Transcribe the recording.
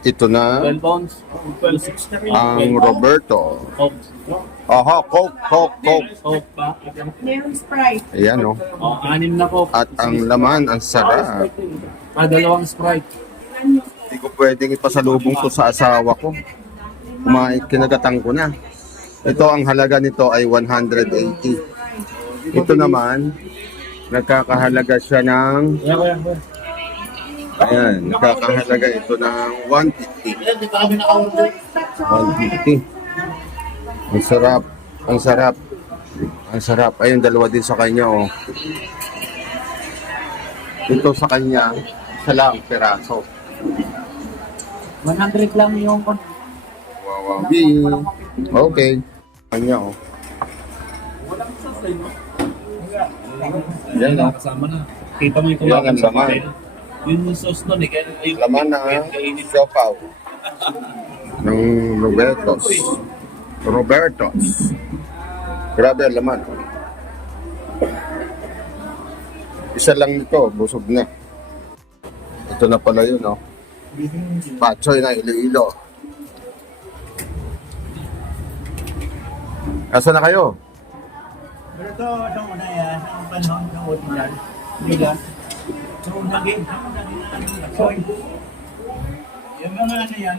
ito na 12 ounce. 12.6. ang Roberto. Coke. Aha, Coke. Coke pa. Meron Sprite. Ayan, oh. Oh, 6 na Coke. At ang laman, ang sarap. Dalawang Sprite. Hindi ko pwedeng ipasalubong to sa asawa ko. Kinagatan ko na. Ito, ang halaga nito ay 180. Ito naman, nagkakahalaga siya ng, ayan, nagkakahalaga ito ng 150. 150. Ang sarap. Ang sarap. Ang sarap. Ayun, dalawa din sa kanya, oh. Ito sa kanya, isa lang, peraso. 100 lang yung Wawabi. Okay. Kanya, oh. Yan, oh. kasama na. Kita mo yung Yan ang laman. Yun yung sauce nun eh. Kaya yung Laman na siopaw ng Robertos. Grabe ang laman. Isa lang nito, busog na. Ito na pala yun, oh. Patsoy na Iloilo. Asa na kayo? Pero ito, itong una yan, ang panahon ng ordinal, nila. So, naging soy. Yung mga ano yan,